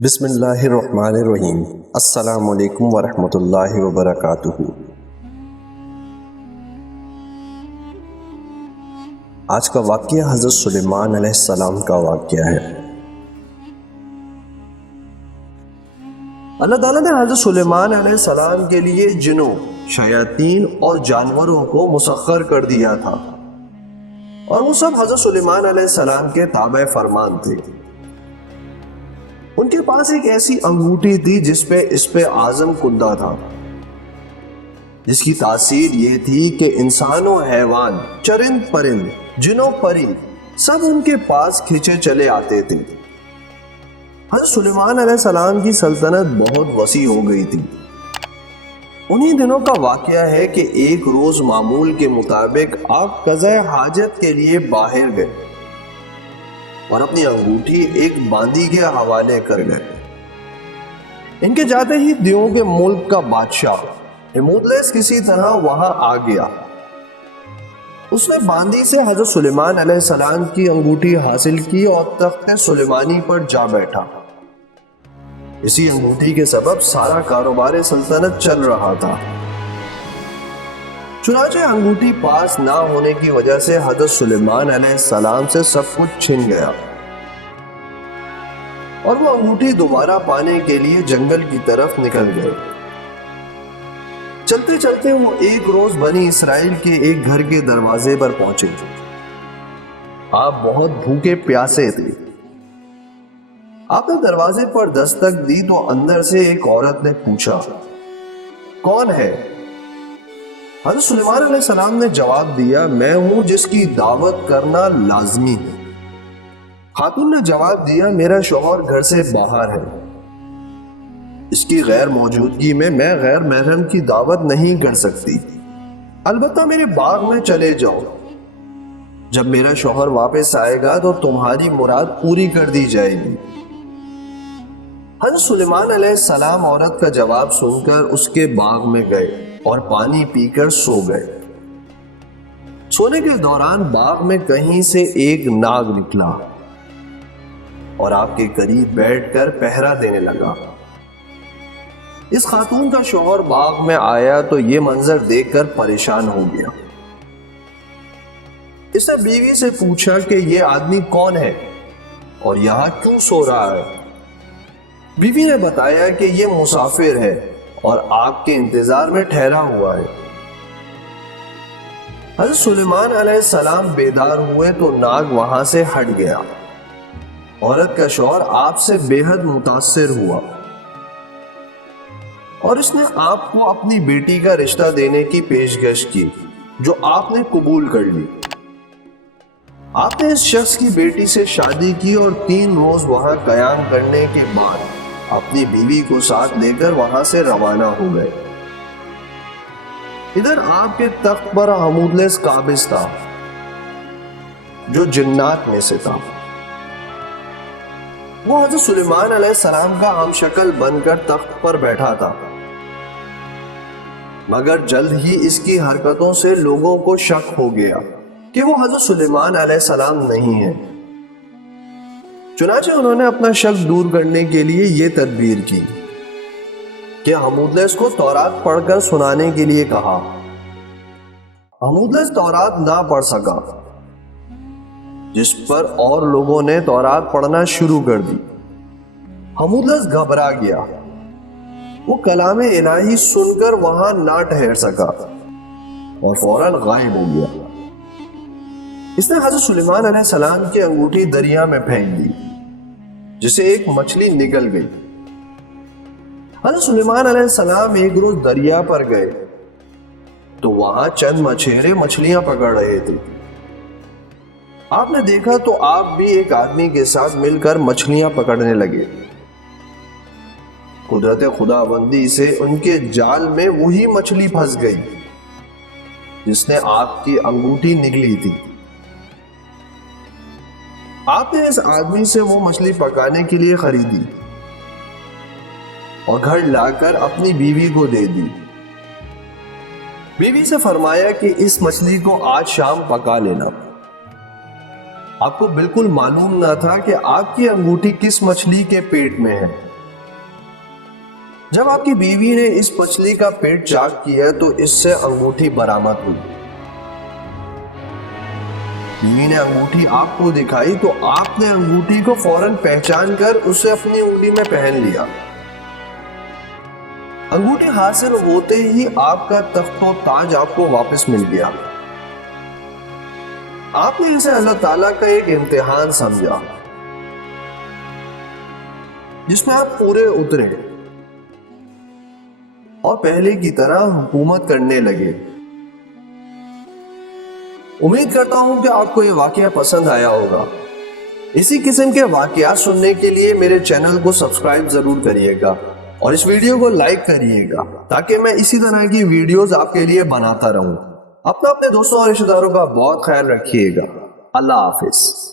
بسم اللہ الرحمن الرحیم۔ السلام علیکم ورحمۃ اللہ وبرکاتہ۔ آج کا واقعہ حضرت سلیمان علیہ السلام کا واقعہ ہے۔ اللہ تعالیٰ نے حضرت سلیمان علیہ السلام کے لیے جنوں، شیاطین اور جانوروں کو مسخر کر دیا تھا، اور وہ سب حضرت سلیمان علیہ السلام کے تابع فرمان تھے۔ ان کے پاس ایک ایسی انگوٹھی تھی جس پہ اسپ اعظم کندہ تھا، جس کی تاثیر یہ تھی کہ انسان و حیوان، چرند پرند، جن و پری سب ان کے پاس کھینچے چلے آتے تھے۔ حضرت سلیمان علیہ السلام کی سلطنت بہت وسیع ہو گئی تھی۔ انہی دنوں کا واقعہ ہے کہ ایک روز معمول کے مطابق آپ قضاء حاجت کے لیے باہر گئے اور اپنی انگوٹھی ایک باندی کے حوالے کر گئے۔ ان کے جاتے ہی دیوں کے ملک کا بادشاہ ہمودلس کسی طرح وہاں آ گیا۔ اس نے باندی سے حضرت سلیمان علیہ السلام کی انگوٹھی حاصل کی اور تخت سلیمانی پر جا بیٹھا۔ اسی انگوٹھی کے سبب سارا کاروبار سلطنت چل رہا تھا۔ چنانچہ انگوٹھی پاس نہ ہونے کی وجہ سے حضرت سلیمان علیہ السلام سے سب کچھ چھن گیا، اور وہ انگوٹھی دوبارہ پانے کے لیے جنگل کی طرف نکل گئے۔ چلتے چلتے وہ ایک روز بنی اسرائیل کے ایک گھر کے دروازے پر پہنچے۔ آپ بہت بھوکے پیاسے تھے۔ آپ نے دروازے پر دستک دی تو اندر سے ایک عورت نے پوچھا، کون ہے؟ حضرت سلیمان علیہ السلام نے جواب دیا، میں ہوں جس کی دعوت کرنا لازمی ہے۔ خاتون نے جواب دیا، میرا شوہر گھر سے باہر ہے، اس کی غیر موجودگی میں غیر محرم کی دعوت نہیں کر سکتی۔ البتہ میرے باغ میں چلے جاؤ، جب میرا شوہر واپس آئے گا تو تمہاری مراد پوری کر دی جائے گی۔ حضرت سلیمان علیہ السلام عورت کا جواب سن کر اس کے باغ میں گئے اور پانی پی کر سو گئے۔ سونے کے دوران باغ میں کہیں سے ایک ناگ نکلا اور آپ کے قریب بیٹھ کر پہرا دینے لگا۔ اس خاتون کا شوہر باغ میں آیا تو یہ منظر دیکھ کر پریشان ہو گیا۔ اس نے بیوی سے پوچھا کہ یہ آدمی کون ہے اور یہاں کیوں سو رہا ہے؟ بیوی نے بتایا کہ یہ مسافر ہے اور آپ کے انتظار میں ٹھہرا ہوا ہے۔ حضرت سلیمان علیہ السلام بیدار ہوئے تو ناگ وہاں سے ہٹ گیا۔ عورت کا شوہر آپ سے بے حد متاثر ہوا اور اس نے آپ کو اپنی بیٹی کا رشتہ دینے کی پیشکش کی، جو آپ نے قبول کر لی۔ آپ نے اس شخص کی بیٹی سے شادی کی اور 3 روز وہاں قیام کرنے کے بعد اپنی بیوی کو ساتھ لے کر وہاں سے روانہ ہو گئے۔ ادھر آپ کے تخت پر ہمودلس قابض تھا، جو جنات میں سے تھا۔ وہ حضرت سلیمان علیہ السلام کا ہم شکل بن کر تخت پر بیٹھا تھا، مگر جلد ہی اس کی حرکتوں سے لوگوں کو شک ہو گیا کہ وہ حضرت سلیمان علیہ السلام نہیں ہے۔ چنانچہ انہوں نے اپنا شک دور کرنے کے لیے یہ تدبیر کی کہ ہمودلس کو تورات پڑھ کر سنانے کے لیے کہا۔ ہمودلس تورات نہ پڑھ سکا، جس پر اور لوگوں نے تورات پڑھنا شروع کر دی۔ ہمودلس گھبرا گیا، وہ کلام الہی سن کر وہاں نہ ٹھہر سکا اور فوراً غائب ہو گیا۔ اس نے حضرت سلیمان علیہ السلام کی انگوٹھی دریا میں پھینک دی، جسے ایک مچھلی نگل گئی۔ حضرت سلیمان علیہ السلام ایک روز دریا پر گئے تو وہاں چند مچھیرے مچھلیاں پکڑ رہے تھے۔ آپ نے دیکھا تو آپ بھی ایک آدمی کے ساتھ مل کر مچھلیاں پکڑنے لگے۔ قدرت خداوندی سے ان کے جال میں وہی مچھلی پھنس گئی جس نے آپ کی انگوٹھی نگلی تھی۔ آپ نے اس آدمی سے وہ مچھلی پکانے کے لیے خریدی اور گھر لا کر اپنی بیوی کو دے دی۔ بیوی سے فرمایا کہ اس مچھلی کو آج شام پکا لینا۔ آپ کو بالکل معلوم نہ تھا کہ آپ کی انگوٹھی کس مچھلی کے پیٹ میں ہے۔ جب آپ کی بیوی نے اس مچھلی کا پیٹ چاک کیا تو اس سے انگوٹھی برآمد ہوئی۔ بیوی نے انگوٹھی آپ کو دکھائی تو آپ نے انگوٹھی کو فوراً پہچان کر اسے اپنی انگلی میں پہن لیا۔ انگوٹھی حاصل ہوتے ہی آپ کا تخت و تاج آپ کو واپس مل گیا۔ آپ نے اسے اللہ تعالیٰ کا ایک امتحان سمجھا جس میں آپ پورے اترے اور پہلے کی طرح حکومت کرنے لگے۔ امید کرتا ہوں کہ آپ کو یہ واقعہ پسند آیا ہوگا۔ اسی قسم کے واقعات سننے کے لیے میرے چینل کو سبسکرائب ضرور کریے گا اور اس ویڈیو کو لائک کریے گا تاکہ میں اسی طرح کی ویڈیوز آپ کے لیے بناتا رہوں۔ اپنے دوستوں اور رشتہ داروں کا بہت خیال رکھیے گا۔ اللہ حافظ۔